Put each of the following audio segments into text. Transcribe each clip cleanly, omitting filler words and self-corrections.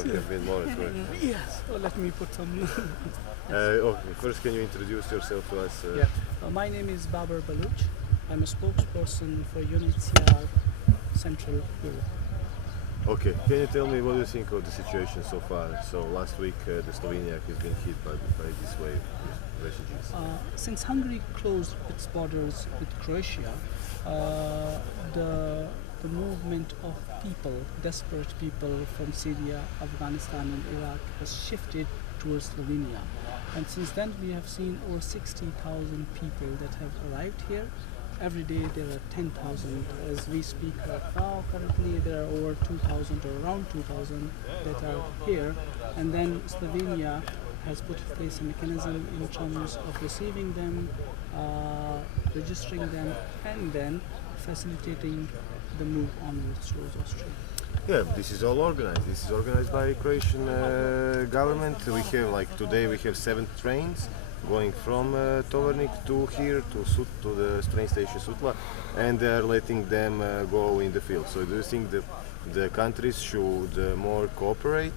okay, a bit more. Yes, let me put some... Okay, first can you introduce yourself to us? My name is Babar Baluch. I'm a spokesperson for UNHCR Central Europe. Okay, can you tell me what you think of the situation so far? So last week the Slovenia has been hit by this wave of refugees. Since Hungary closed its borders with Croatia, the movement of people, desperate people from Syria, Afghanistan and Iraq has shifted towards Slovenia. And since then we have seen over 60,000 people that have arrived here. Every day there are 10,000 as we speak right now. Currently there are over 2,000 or around 2,000 that are here. And then Slovenia has put in place a mechanism in terms of receiving them, registering them, and then facilitating the move onwards towards Austria. Yeah, this is all organized. This is organized by Croatian government. We have, like today, we have 7 trains going from Tovarnik to here to the train station Sutla, and they are letting them go in the field. So do you think the countries should more cooperate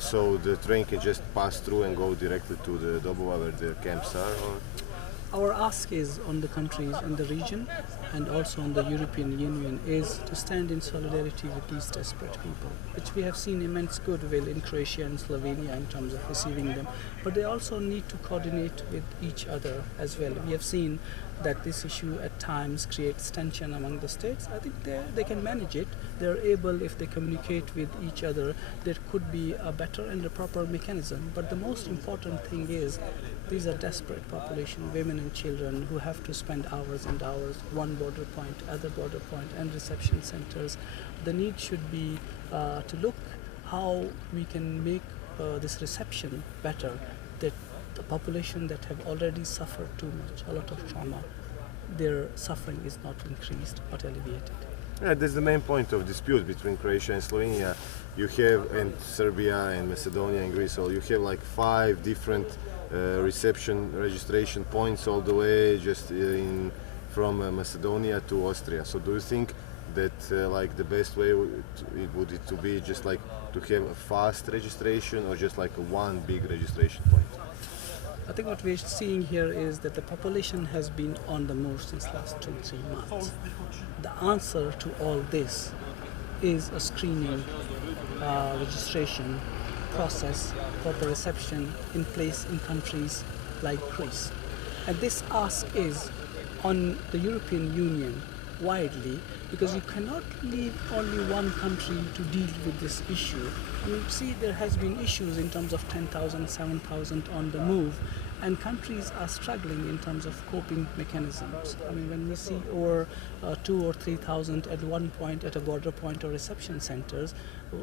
so the train can just pass through and go directly to the Dobova where the camps are? Or? Our ask is on the countries in the region and also on the European Union is to stand in solidarity with these desperate people, which we have seen immense goodwill in Croatia and Slovenia in terms of receiving them, but they also need to coordinate with each other as well. We have seen that this issue at times creates tension among the states. I think they can manage it. They're able, if they communicate with each other, there could be a better and a proper mechanism. But the most important thing is these are desperate population, women and children who have to spend hours and hours, one border point, other border point, and reception centers. The need should be to look how we can make this reception better, that the population that have already suffered too much, a lot of trauma, their suffering is not increased but alleviated. Yeah, that's the main point of dispute between Croatia and Slovenia. You have, and Serbia and Macedonia and Greece, so you have like 5 different registration points all the way just from Macedonia to Austria. So do you think that like the best way would it to be just like to have a fast registration or just like one big registration point? I think what we're seeing here is that the population has been on the move since last 2-3 months. The answer to all this is a screening, registration process, proper reception in place in countries like Greece. And this ask is on the European Union widely, because you cannot leave only one country to deal with this issue. I mean, see, there has been issues in terms of 10,000, 7,000 on the move, and countries are struggling in terms of coping mechanisms. I mean, when we see over 2,000 or 3,000 at one point at a border point or reception centers,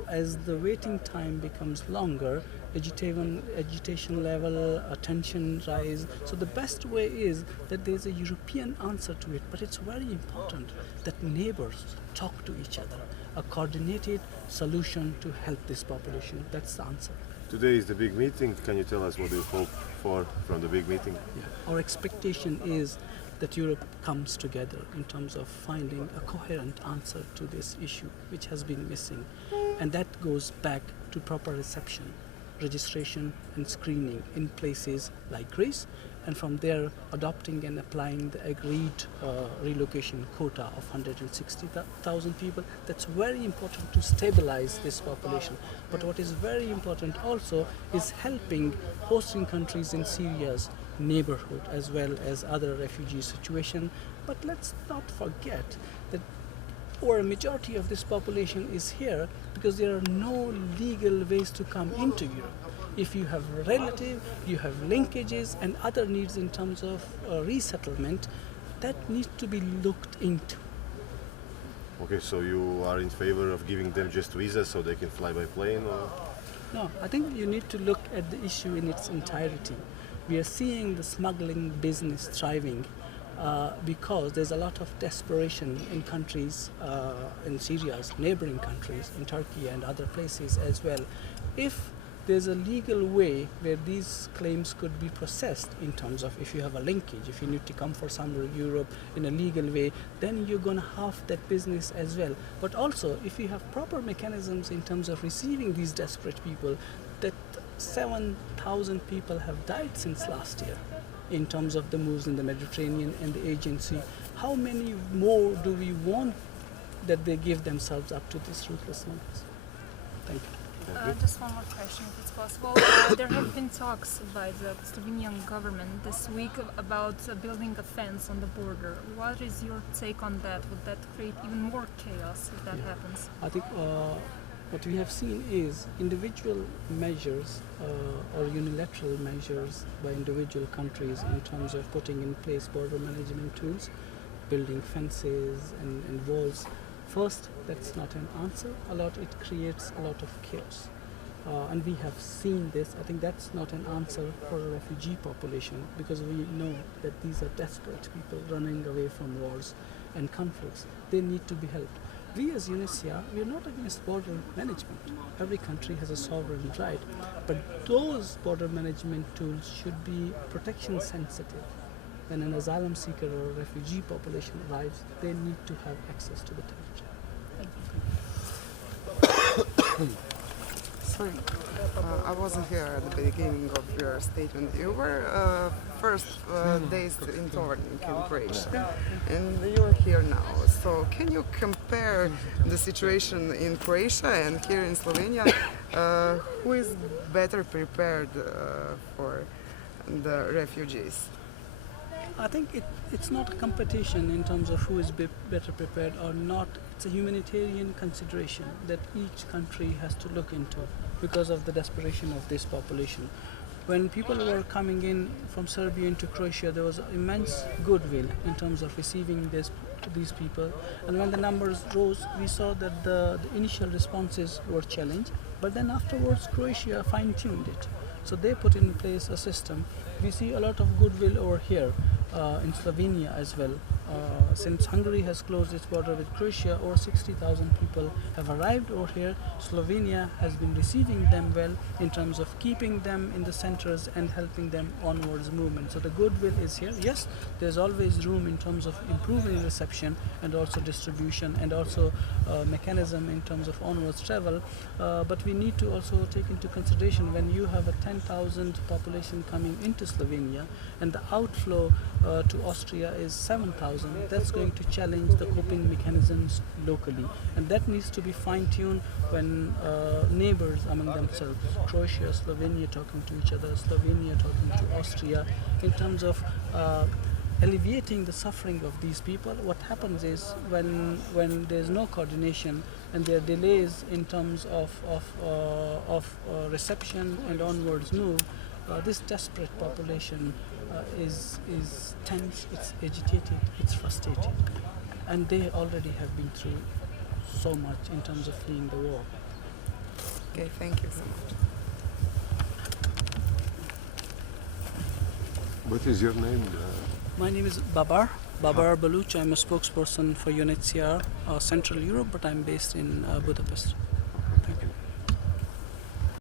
as the waiting time becomes longer, agitation level, tension rise. So the best way is that there's a European answer to it, but it's very important that neighbors talk to each other. A coordinated solution to help this population. That's the answer. Today is the big meeting. Can you tell us what you hope for from the big meeting? Yeah. Our expectation is that Europe comes together in terms of finding a coherent answer to this issue, which has been missing. And that goes back to proper reception, registration and screening in places like Greece, and from there adopting and applying the agreed relocation quota of 160,000 people. That's very important to stabilize this population. But what is very important also is helping hosting countries in Syria's neighborhood as well as other refugee situations. But let's not forget that or a majority of this population is here because there are no legal ways to come into Europe. If you have a relative, you have linkages and other needs in terms of resettlement, that needs to be looked into. Okay, so you are in favor of giving them just visas so they can fly by plane? Or? No, I think you need to look at the issue in its entirety. We are seeing the smuggling business thriving because there's a lot of desperation in countries, in Syria's neighboring countries, in Turkey and other places as well. If there's a legal way where these claims could be processed in terms of if you have a linkage, if you need to come for somewhere Europe in a legal way, then you're going to have that business as well. But also, if you have proper mechanisms in terms of receiving these desperate people, that 7,000 people have died since last year in terms of the moves in the Mediterranean and the agency. How many more do we want that they give themselves up to these ruthless numbers? Thank you. Just one more question, if it's possible. There have been talks by the Slovenian government this week about building a fence on the border. What is your take on that? Would that create even more chaos if that happens? I think what we have seen is individual measures or unilateral measures by individual countries in terms of putting in place border management tools, building fences and walls. First, that's not an answer. It creates a lot of chaos. And we have seen this. I think that's not an answer for a refugee population, because we know that these are desperate people running away from wars and conflicts. They need to be helped. We as UNHCR, we are not against border management. Every country has a sovereign right. But those border management tools should be protection sensitive. When an asylum seeker or a refugee population arrives, they need to have access to the territory. Sorry, I wasn't here at the beginning of your statement. You were first days in Tovarnik in Croatia, and you're here now. So can you compare the situation in Croatia and here in Slovenia? Who is better prepared for the refugees? I think it's not a competition in terms of who is better prepared or not. It's a humanitarian consideration that each country has to look into because of the desperation of this population. When people were coming in from Serbia into Croatia, there was immense goodwill in terms of receiving these people. And when the numbers rose, we saw that the initial responses were challenged, but then afterwards Croatia fine-tuned it. So they put in place a system. We see a lot of goodwill over here in Slovenia as well. Since Hungary has closed its border with Croatia, over 60,000 people have arrived over here. Slovenia has been receiving them well in terms of keeping them in the centers and helping them onwards movement. So the goodwill is here. Yes, there's always room in terms of improving reception and also distribution and also mechanism in terms of onwards travel. But we need to also take into consideration when you have a 10,000 population coming into Slovenia and the outflow to Austria is 7,000, that's going to challenge the coping mechanisms locally, and that needs to be fine-tuned when neighbors among themselves, Croatia, Slovenia talking to each other, Slovenia talking to Austria, in terms of alleviating the suffering of these people. What happens is when there's no coordination and there are delays in terms of reception and onwards move, this desperate population is tense, it's agitated, it's frustrated, and they already have been through so much in terms of fleeing the war. Okay, thank you so much. What is your name? My name is Babar Baluch. I'm a spokesperson for UNHCR Central Europe, but I'm based in Budapest.